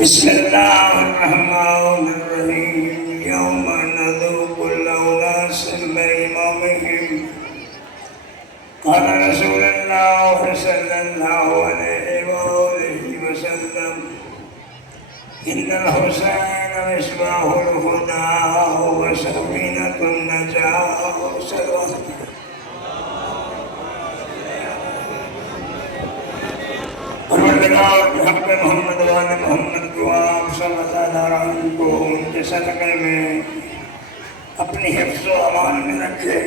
بسم الله الرحمن الرحيم يوم ندعو كل أناس بإمامهم قال رسول الله صلى الله عليه وآله وسلم إن الحسين مصباح الهدى وسفينة النجاة پروردگار حق محمد وآل محمد کو آپ صلی اللہ علیہ وسلم کو ان کے صدقے میں اپنی حفظ و امان میں رکھے.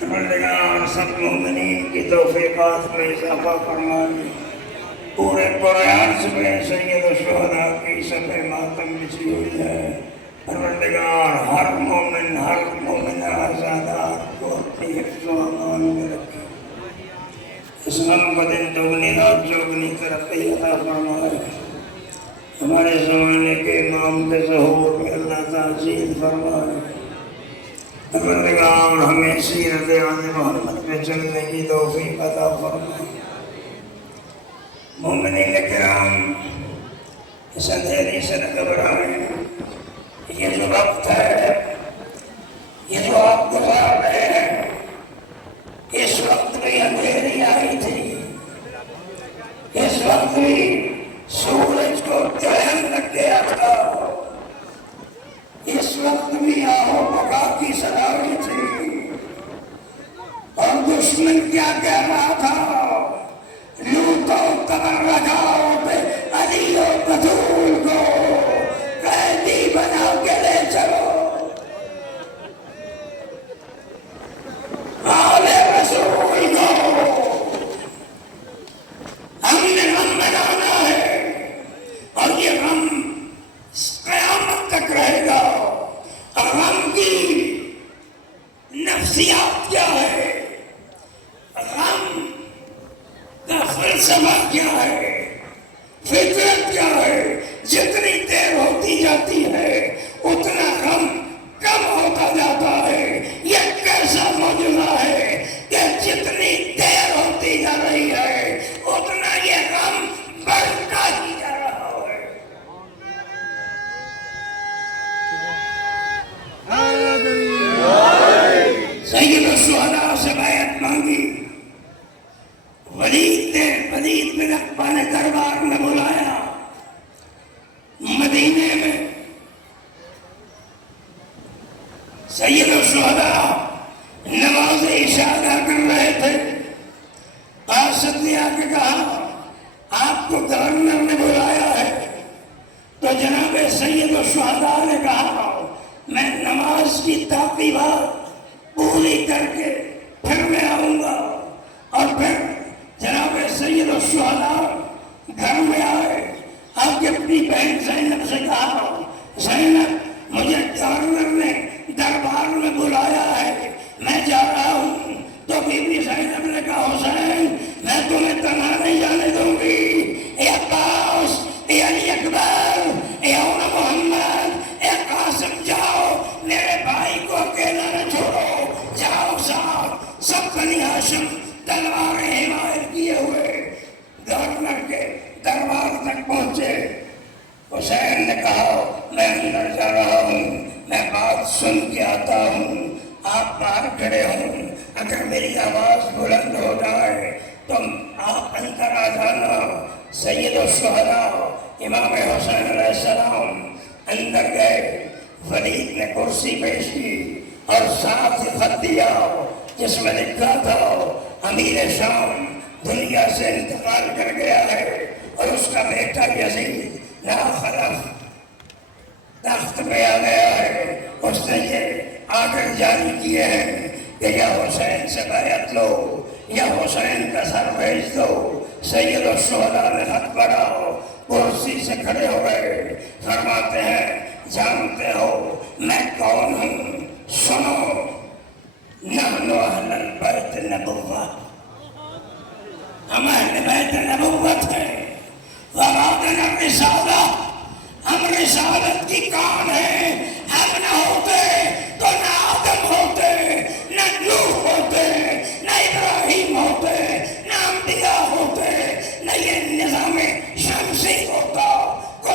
پروردگار سب مومنین کی توفیقات میں اضافہ فرمائے. پورے قرآن میں سید الشہداء کی شب ماتم بچھی ہوئی ہے. پروردگار ہر مومن آزادات کو اپنی حفظ و امان میں رکھے. اسلام کا دن دوگنی رات چوگنی ترقی عطا فرمائے. ہمارے زمانے کے امام کے ظہور میں اللہ تعزیز فرمائے. پروردگار ہمیں سیرت آل محمد پہ چلنے کی توفیق عطا فرمائے. مومنین کرام، اس اندھیری سے نہ گھبرائیں. یہ جو وقت ہے، یہ جو آپ گزار رہے ہیں، اس وقت بھی اندھیری آئی تھی. اس وقت بھی سورج کو گرہن لگ گیا تھا. اس وقت بھی آہو بکا کی سلاوی تھی. اور دشمن کیا کہہ رہا تھا؟ لوٹو تبرکاؤ پہ علی و بطول کو قیدی بنا کے لے چلو. آل رسول کو ہم نے غم منانا ہے، اور یہ غم قیامت تک رہے گا. اور غم کی نفسیات کیا ہے، غم کا فلسفہ کیا ہے، فطرت کیا ہے؟ جتنی دیر ہوتی جاتی ہے اتنا غم کم ہوتا جاتا ہے. یہ کیسا معجزہ ہے کہ جتنی دیر ہوتی جا رہی ہے اتنا یہ غم بڑھتا ہی جا رہا ہے. سید الشہداء سے بیعت مانگی. ولید بن عقبہ نے دربار میں بلایا. مدینے میں سید الشہداء نماز عشاء ادا کر رہے تھے. قاصد نے آ کے کہا آپ کو گورنر نے بلایا ہے. تو جناب سید الشہداء نے کہا میں نماز کی تعقیبات پوری کر کے پھر میں آؤں گا. اور پھر جناب سید الشہداء گھر میں آئے. آپ کی اپنی بہن زینب سے کہا زینب مجھے گورنر نے دربار میں بلایا ہے، میں جا رہا ہوں. تو بی بی زینب نے کہا حسین میں تمہیں تنہا نہیں جانے دوں گی. اے عباس، اے علی اکبر، اے اون محمد، اے قاسم، جاؤ میرے بھائی کو اکیلا نہ چھوڑو. جاؤ صاحب. سب بنی ہاشم تلواریں حمایت کیے ہوئے گورنر کے دربار تک پہنچے. حسین نے کہا میں اندر جا رہا ہوں، میں بات سن کے آتا ہوں. آپ باہر کھڑے ہوں، اگر میری آواز بلند ہو جائے تو آپ اندر آ جانا. سید الشہداء امام حسین علیہ السلام اندر گئے. ولید نے کرسی پیش کی اور ساتھ خط دیا جس میں لکھا تھا امیر شام دنیا سے انتقال کر گیا ہے اور اس کا بیٹا یزید ناخلف تخت پہ آ گیا ہے. اس نے یہ آرڈر جاری کیے ہیں کہ یا حسین سے بیعت لو یا حسین کا سر بھیج دو. سید الشہداء نے خط پڑھا، کرسی سے کھڑے ہو گئے. فرماتے ہیں جانتے ہو میں کون ہوں؟ سنو. نحن اہل البیت نبوہ، ہم اہل بیت نبوت ہیں. ورادنا الرسالہ، ہم رسالت کی کام ہے. ہم نہ ہوتے تو نہ آدم ہوتے، نہ نوح ہوتے، نہ ابراہیم ہوتے، نہ انبیاء ہوتے، نہ یہ نظام شمسی ہوتا.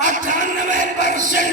98%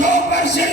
2%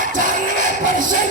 98%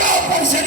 2%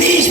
30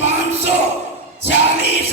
540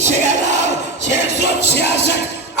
6666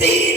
3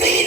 3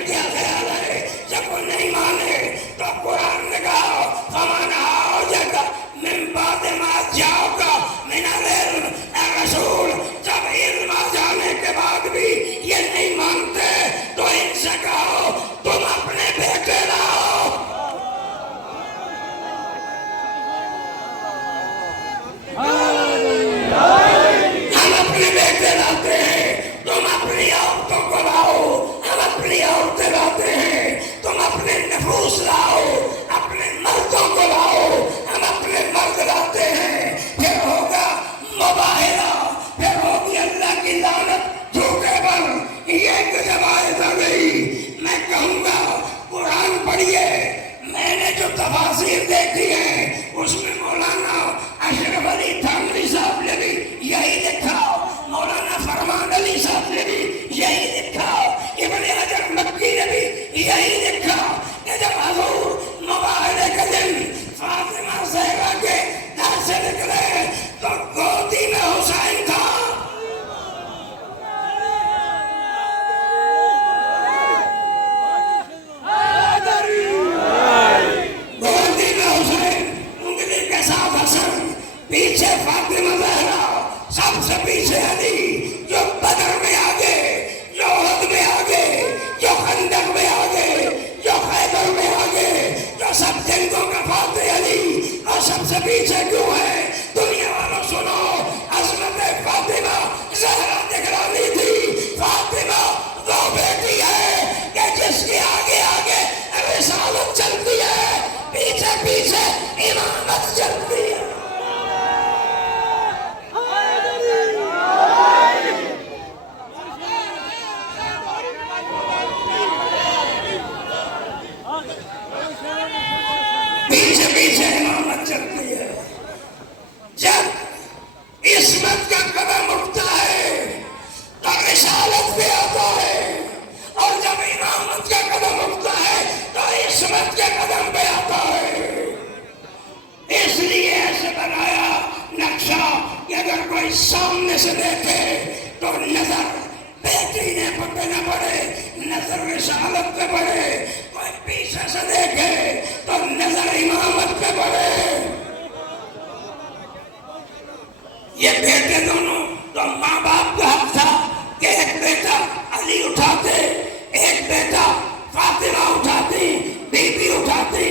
میں کیا خیال ہے؟ جب وہ نہیں مانے تو قرآن نے کہا فمن أوجس من بعد ما جاءك من العلم، اے رسول جب علم آ جانے کے بعد بھی یہ نہیں مانتے تو ان سے کہو تم اپنے بیٹے لاؤ. ہم اپنے بیٹے لاتے ہیں، تم اپنی عورتوں کو لاؤ. ہم اپنی عورتیں لاتے ہیں، تم اپنے نفوس لاؤ. اپنے مردوں کو لاؤ، ہم اپنے مرد لاتے ہیں. پھر ہوگا مباہرہ، پھر ہوگی اللہ کی لعنت جھوٹے پر. یہ جب آیت آ گئی میں کہوں گا قرآن پڑھیے. میں نے جو تفاسیر دیکھی ہیں اس میں مولانا اشرف علی تھانوی صاحب نے بھی یہی لکھا، مولانا فرمان علی صاحب نے بھی یہی لکھا، ابن حجر مکی نے بھی یہی لکھا کہ جب حضور مباہرے کے دن فاطمہ زہرا کے گھر سے نکلے تو گودی میں حسین تھا. گودی میں حسین، انگلی کے ساتھ حسن، پیچھے فاطمہ زہرا، سب سے پیچھے علی، جو بدر میں آگے، جو احد میں آگے، جو خندق میں آگے، جو خیبر میں آگے، جو سب جنگوں کا فاتح علی. اور سب سے پیچھے کیوں ہے؟ دنیا والوں سنو، عظمت فاطمہ زہرا نگرانی تھی. فاطمہ وہ بیٹی ہے کہ جس کے آگے آگے رسالت چلتی ہے، پیچھے پیچھے امامت چلتی ہے. پیچھے پیچھے امامت چلتی ہے. جب عصمت کا قدم اٹھتا ہے تو رسالت بھی آتا ہے، اور جب امامت کا قدم اٹھتا ہے تو عصمت کے قدم پہ آتا ہے. اس لیے ایسے بنایا نقشہ کہ اگر کوئی سامنے سے دیکھے تو نظر بیٹی نے پہ نہ پڑے، نظر رسالت پہ پڑے. کوئی پیچھے سے دیکھے تو نظر امامت پہ پڑے. یہ بیٹے دونوں تو ماں باپ کا حق تھا کہ ایک بیٹا علی اٹھاتے، ایک بیٹا فاطمہ اٹھاتی، بی بی اٹھاتی.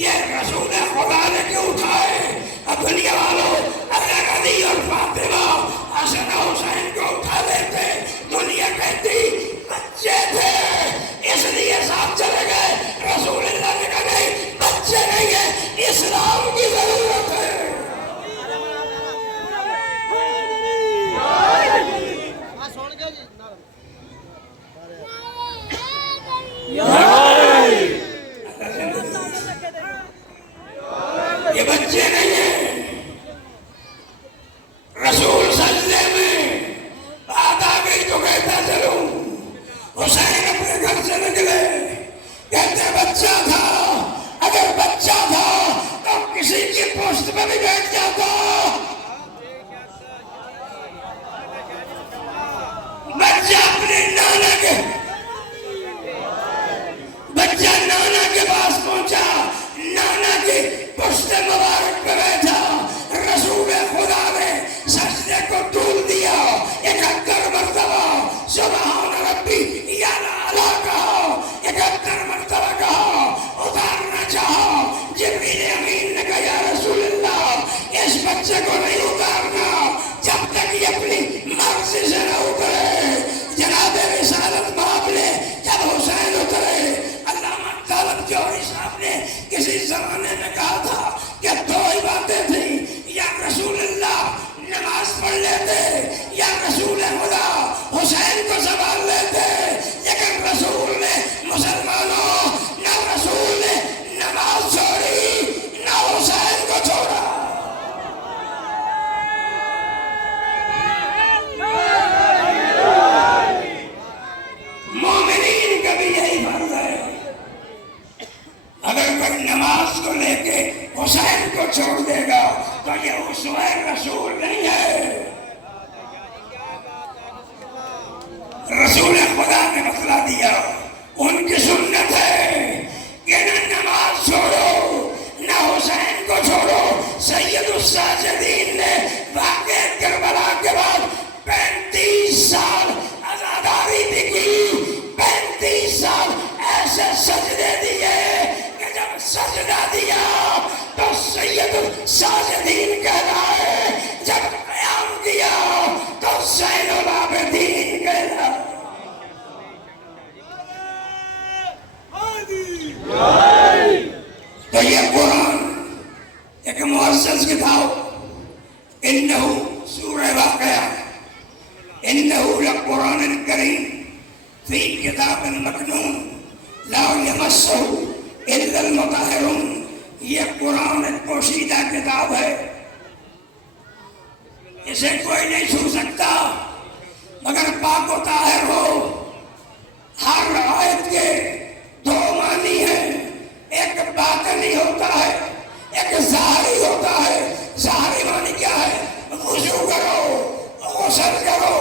یہ رسول خدا نے کیوں اٹھائے؟ اب دنیا والوں اگر علی اور فاطمہ حسن و حسین کو اٹھا لیتے دنیا کہتی بچے تھے اس لیے ساتھ چلے گئے. رسول اللہ نے کہا نہیں، بچے نہیں ہیں، اسلام کی ضرورت ہے. یہ بچے نہیں ہیں. رسول سجدے میں بات آ گئی تو کہتا چلوں. حسین اپنے گھر سے نکلے، کہتے بچہ تھا، اگر بچہ تھا تو کسی کی پوسٹ پہ بھی بیٹھ جاتا. بچہ اپنے نانا کے پاس پہنچا، نانا کی پشت مبارک پہ بیٹھا. رسول خدا نے سجدے کو طول دیا 71 مرتبہ سبحان ربی یا اعلیٰ کہا. 71 مرتبہ کہا. اتارنا چاہا، جبریل امین نے کہا یا رسول اللہ اس بچے کو نہیں اتارنا جب تک یہ اپنی مرضی سے نہ اترے. جناب رسالت باپ نے جب حسین اترے، علامہ طالب جوہری صاحب نے کسی زمانے میں کہا تھا کہ دو ہی باتیں تھیں، یا رسول اللہ نماز پڑھ لیتے یا رسول خدا حسین کو سنبھال لیتے. لیکن رسول نے مسلمانوں نہ رسول نے نماز چھوڑی نہ حسین کو چھوڑا. مومنین کا بھی یہی فرض ہے. اگر کوئی نماز کو لے کے حسین کو چھوڑ دے گا تو یہ اسوہ رسول نہیں ہے. رسول خدا نے بتلا دیا ان کے تو یہ قرآن ایک معزز کتاب، انہو سورہ واقعہ، انہو لقرآن کریم فی کتاب مکنون لا یمسہ الا المطہرون، یہ قرآن ایک پوشیدہ کتاب ہے، اسے کوئی نہیں چھو سکتا مگر پاک و طاہر ہو۔ ہر آیت کے دو معنی ہیں، ایک باطنی ہوتا ہے، ایک ظاہری ہوتا ہے۔ ظاہری معنی کیا ہے؟ وضو کرو، غسل کرو،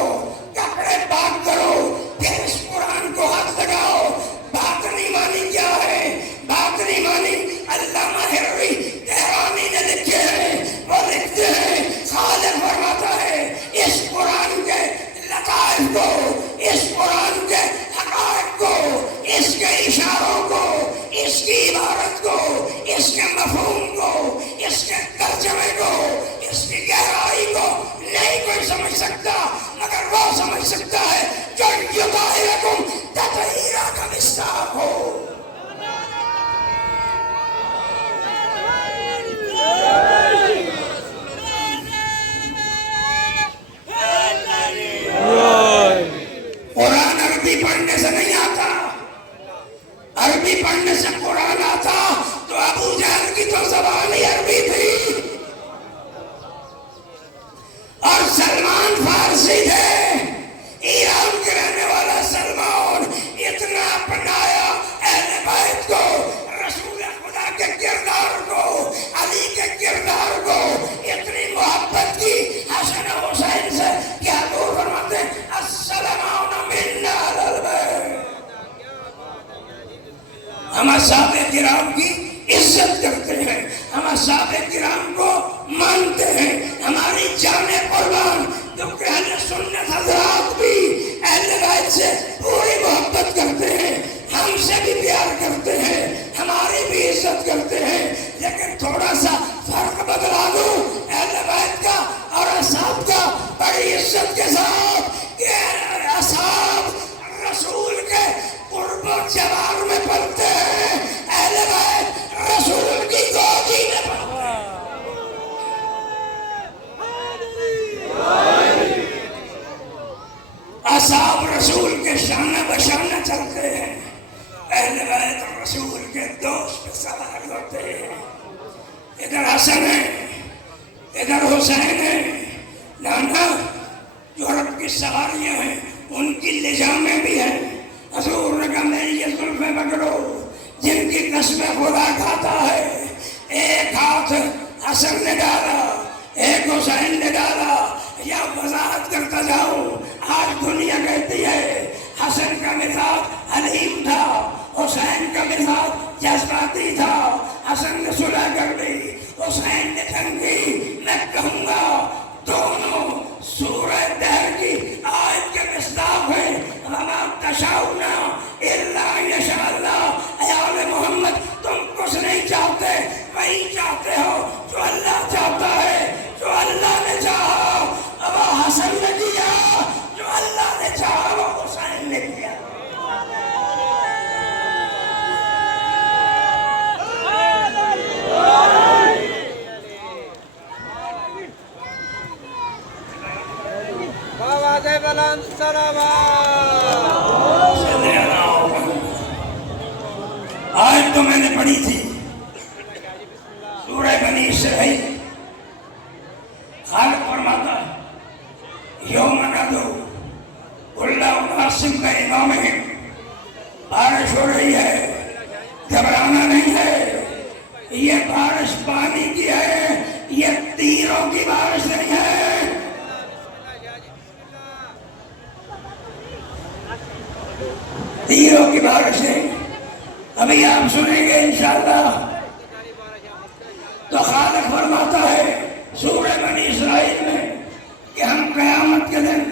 کپڑے پاک کرو، پھر اس قرآن کو ہاتھ لگاؤ۔ باطنی معنی کیا ہے؟ باطنی معنی علامہ ہروی تہرانی نے لکھے ہیں، وہ لکھتے ہیں خالق فرماتا ہے اس قرآن کے لطائف کو، اس قرآن کے حقائق کو، اس کے اشاروں کو، اس کی عبارت کو، اس کے مفہوم کو، اس کے ترجمے کو، اس کی گہرائی کو نہیں کوئی سمجھ سکتا مگر وہ سمجھ سکتا ہے جو یطہرکم تطہیرا کا مصداق ہو۔ قرآن عربی پڑھنے سے نہیں آتا، عربی پڑھنے سے قرآن آتا تو ابو جہل کی تو زبان ہی عربی تھی، اور سلمان فارسی تھے، ایران کے رہنے والا سلمان اتنا اپنایا اہل بیت کو، رسول خدا کے کردار کو، علی کے کردار کو، اتنی محبت کی حسن و حسین سے کہ حضور فرماتے ہیں السلام منا علی البیت۔ ہم اصحاب کرام کی عزت کرتے ہیں، ہم اصحاب کرام کو مانتے ہیں، ہماری جانیں قربان، کیونکہ اہل سنت حضرات بھی اہل بیت سے پوری محبت کرتے ہیں، ہم سے بھی پیار کرتے ہیں، ہماری بھی عزت کرتے ہیں، لیکن تھوڑا سا فرق بدلا دوں اہل بیت کا اور اصحاب کا بڑی عزت کے ساتھ کہ اصحاب رسول کے قرب و جوار میں پلتے ہیں، اہل بیت رسول کی گودی میں پلتے ہیں۔ اصحاب رسول کے شانہ بشانہ چلتے ہیں، اہل بیت رسول کے دوست پہ سوار ہوتے ہیں۔ ادھر حسن ہے، ادھر حسین ہے، نانا جو رب کی سواریاں ہیں ان کی لجامیں بھی ہیں۔ حضور نے کہا میری یہ زلفیں پکڑو جن کی قسم خدا کھاتا ہے، ایک ہاتھ حسن نے ڈالا، ایک حسین نے ڈالا، یا وضاحت کرتا جاؤں، آج دنیا کہتی ہے حسن کا مزاج حلیم تھا، حسین کا مزاج جذباتی تھا، حسن نے صلح کر دی، حسین نے تنگی۔ میں کہوں گا دونوں سورہ دہر کی آیت کے مصداق ہیں، وَمَا تَشَاءُونَ إِلَّا أَن يَشَاءَ اللَّهُ۔ اے آل محمد تم کچھ نہیں چاہتے، وہی چاہتے ہو جو اللہ چاہتا ہے، جو اللہ نے چاہا وہ حسن نے کیا، جو اللہ نے چاہا وہ حسین نے کیا۔ آج تو میں نے پڑھی تھی سورہ بنی اسرائیل، خالق فرماتا ہے یوم ندعو کل اناس بإمامہم، بارش ہو رہی ہے، گھبرانا نہیں ہے، یہ بارش پانی کی ہے، یہ تیروں کی بارش نہیں ہے۔ تیروں کی بارش نہیں، ابھی آپ سنیں گے انشاءاللہ۔ تو خالق فرماتا ہے سورہ بنی اسرائیل میں کہ ہم قیامت کے دن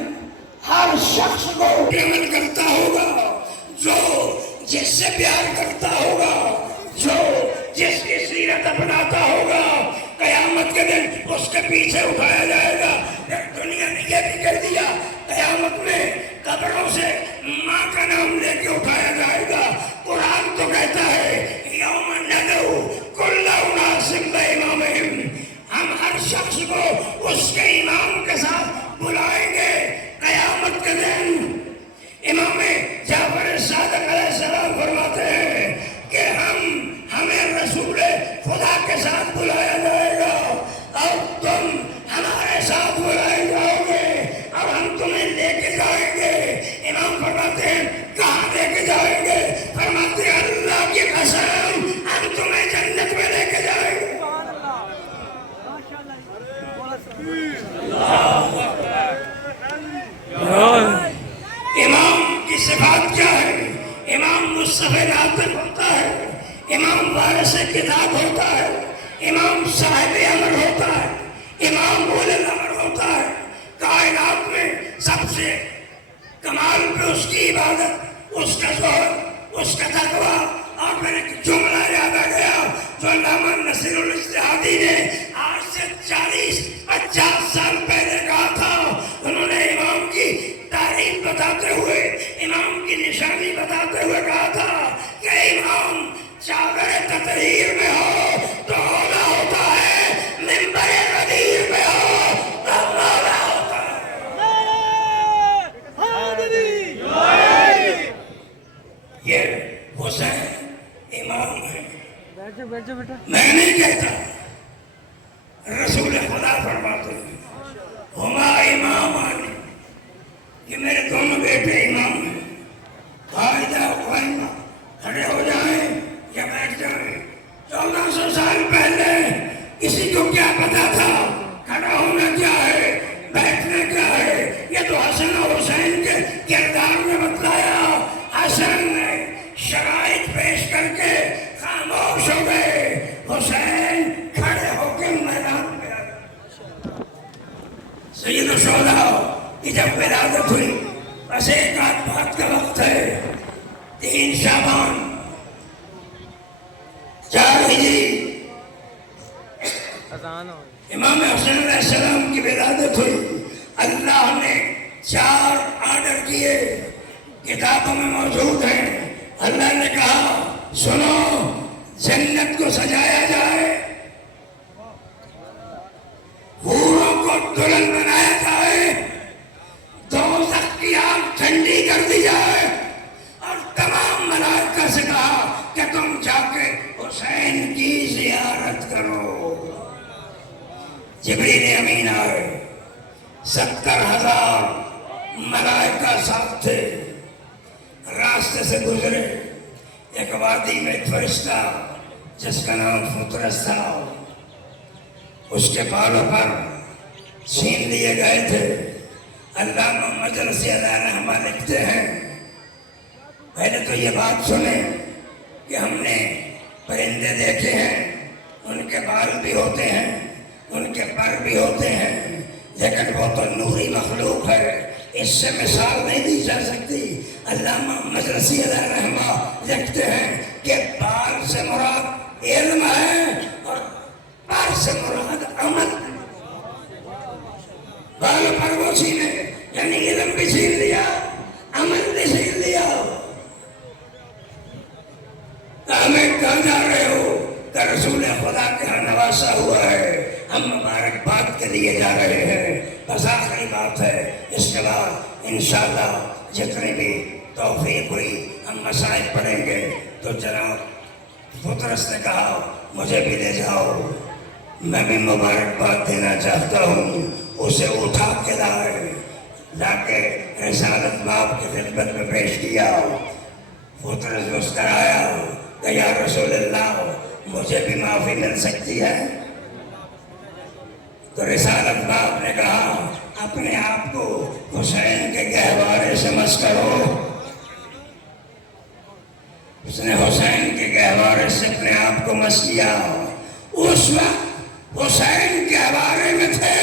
ہر شخص کو عمل کرتا ہوگا جو جس سے پیار کرتا ہوگا، جو جس کی سیرت اپناتا ہوگا، قیامت کے دن اس کے پیچھے اٹھایا جائے گا۔ دنیا نے یہ بھی کہہ دیا قیامت میں قبروں سے ماں کا نام لے کے اٹھایا جائے گا۔ قرآن تو کہتا ہے شخص کو اس کے امام کے ساتھ بلائیں گے قیامت کے دن۔ امام جعفر صادق علیہ السلام فرماتے ہیں کہ ہمیں رسول خدا کے ساتھ بلایا جائے گا اور تم ہمارے ساتھ بلائے جاؤ گے اور ہم تمہیں لے کے جائیں گے۔ امام فرماتے ہیں کہاں لے کے جائیں گے؟ فرماتے ہیں اللہ کی قسم ہم تمہیں جنت میں لے کے جائیں گے۔ امام کی صفات کیا ہے؟ امام مصطفی ناطق ہوتا ہے، امام وارث کتاب ہوتا ہے، امام صاحب امر ہوتا ہے، امام اول الامر ہوتا ہے۔ کائنات میں سب سے کمال پہ اس کی عبادت، اس کا زہد، اس کا تقویٰ۔ اور میں نے ایک جملہ یاد آ گیا جو علامہ نصیر الاجتہادی نے آج سے 40-50 سال پہلے کہا تھا۔ انہوں نے امام کی تعریف بتاتے ہوئے، امام کی نشانی بتاتے ہوئے کہا تھا کہ امام چادر تطہیر میں ہو تو اولا ہوتا ہے، منبر غدیر میں ہو تو مولا ہوتا ہے۔ یہ حسین امام ہے، میں نہیں کہتا، رسول خدا فرماتے ہیں ہما امامان، کہ میرے دونوں بیٹے امام ہیں۔ قائدہ قائمہ، کھڑے ہو جائیں یا بیٹھ جائیں۔ 1400 سال پہلے کسی کو کیا پتا تھا کھڑا ہونا کیا ہے، بیٹھنا کیا ہے؟ یہ تو حسن اور حسین کے کردار میں بتلایا۔ حسن نے شرائط پیش کر کے خاموش ہو گئے، حسین کھڑے ہو کے میدان میں آ گئے۔ سید الشہداء کی جب ولادت ہوئی، بس ایک آدھ بات کا وقت ہے، 3 شعبان 4 ہجری، امام حسین علیہ السلام کی ولادت ہوئی۔ اللہ نے 4 آرڈر کیے، کتابوں میں موجود ہیں۔ اللہ نے کہا سنو، جنت کو سجایا جائے، حوروں کو دلہن بنایا جائے، دوزخ کی آگ ٹھنڈی کر دی جائے، اور تمام ملائکہ سے کہا کہ تم جا کے حسین کی زیارت کرو۔ جبریل امین آئے، 70,000 ملائکہ ساتھ تھے، راستے سے گزرے۔ ایک وادی میں ایک فرشتہ جس کا نام فطرس تھا، اس کے بالوں پر چھین لیے گئے تھے۔ علامہ مجلسی علیہ رحمہ لکھتے ہیں پہلے تو یہ بات سنیں کہ ہم نے پرندے دیکھے ہیں، ان کے بال بھی ہوتے ہیں، ان کے پر بھی ہوتے ہیں، لیکن وہ تو نوری مخلوق ہے، اس سے مثال نہیں دی جا سکتی۔ علامہ مجلسی علیہ رحمہ لکھتے ہیں کہ بال سے مراد علم ہے اور پر سے مراد عمل ہے۔ بال پر وہ چھینے، یعنی علم بھی چھین لیا، عمل بھی چھین لیا۔ ہمیں کہاں جا رہے ہو؟ کہ رسول خدا کے ہاں نواسا ہوا ہے، ہم مبارکباد کے لیے جا رہے ہیں۔ بس آخری بات ہے، اس کے بعد انشاءاللہ جتنے بھی توفیق ہوئی ہم مسائل پڑھیں گے۔ تو جناب فطرس نے کہا مجھے بھی لے جاؤ، میں بھی مبارکباد دینا چاہتا ہوں۔ اسے اٹھا کے لا کے رسالت باب کی خدمت میں پیش کیا۔ فطرس مسکرایا کہ یا رسول اللہ مجھے بھی معافی مل سکتی ہے؟ تو رسالت باب نے کہا اپنے آپ کو حسین کے گہوارے سے مس کرو۔ اس نے حسین کے گہوارے سے اپنے آپ کو مس کیا۔ اس وقت حسین کے گہوارے میں تھے،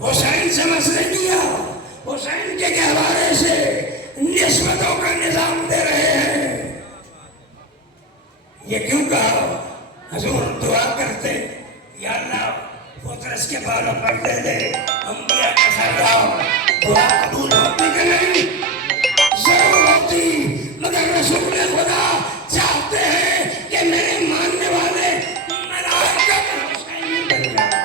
حسین سے مس نہیں کیا، حسین کے گہوارے سے نسبتوں کا نظام دے رہے ہیں۔ یہ کیوں کہا؟ حضور دعا کرتے یا اللہ فطرس کے بالوں پر دے دے، انبیاء کا سردار، دعا قبول ہوتی کہ نہیں؟ ضرور ہوتی، مگر رسول خدا چاہتے ہیں کہ میرے ماننے والے ملائکہ کا حسین بن جائے۔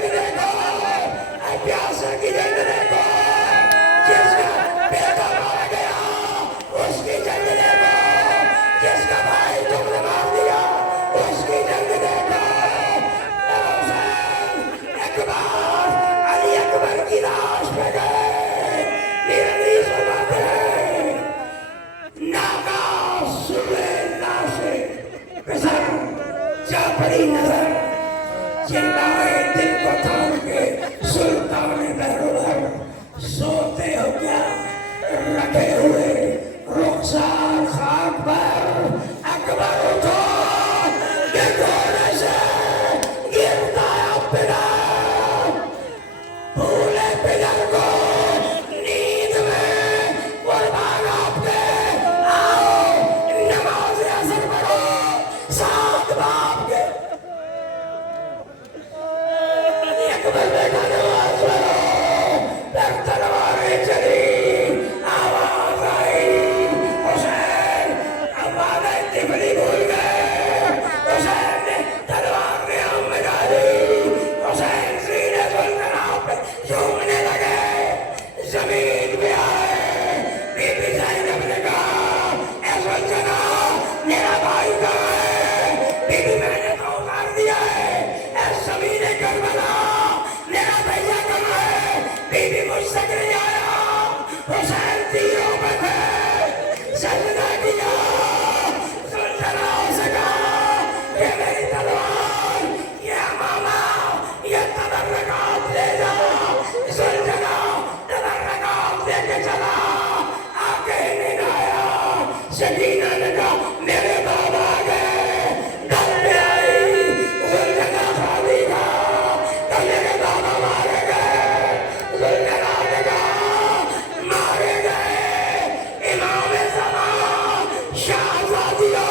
جنگ دیکھو، پیاسے کی جنگ دیکھو، جس کا بیٹا مارا گیا اس کی جنگ دیکھو، جس کا بھائی تم نے مار دیا اس کی جنگ دیکھو۔ حسین ایک بار علی اکبر کی لاش پہ گئے، میرے لیے فرماتے ہیں ناکا سوئے لاشیں پسر جا پڑی نظر، چلائے دل کو تھام کے سلطان بہرور، سوتے ہو کیا رکھے ہوئے رخسار خاک پر، اکبر اٹھو یہ گھوڑے سے گرتا ہے پلا، بھولے پدر کو نیند میں قربان آپ کے، آؤ نماز اثر پڑھو ساتھ باپ کے، اکبر بیٹا نماز پڑھو، پھر تلواریں چلی، آواز آئی حسین اب آگئے تبلی بھول گئے، حسین نے تلوار نے ہم میں ڈالی، حسین سینے سلطنہ پہ جھومنے لگے، زمین پہ آئے، بی بی زینب نے کہا اے سلطنہ میرا بھائی کہاں ہے؟ بی بی میں نے تو اتار دیا ہے، اے زمین کربلا میرا بھیا کہاں ہے؟ بی بی مجھ سے نہیں آیا، حسین تیروں پہ تھے، سجدہ کیا، سلطنہ سے کہا یہ میری تلوار، یہ امامہ، یہ تبرکات لے جا، سلطنہ تبرکات لے کے چلا، آگے نہیں آیا، سکینہ نے کہا میرے بابا آ گئے، گھر پہ آئی، سلطنہ خالی تھا، تو میرے بابا مارے گئے، سلطنہ نے کہا مارے گئے امام زمان شہزادیوں،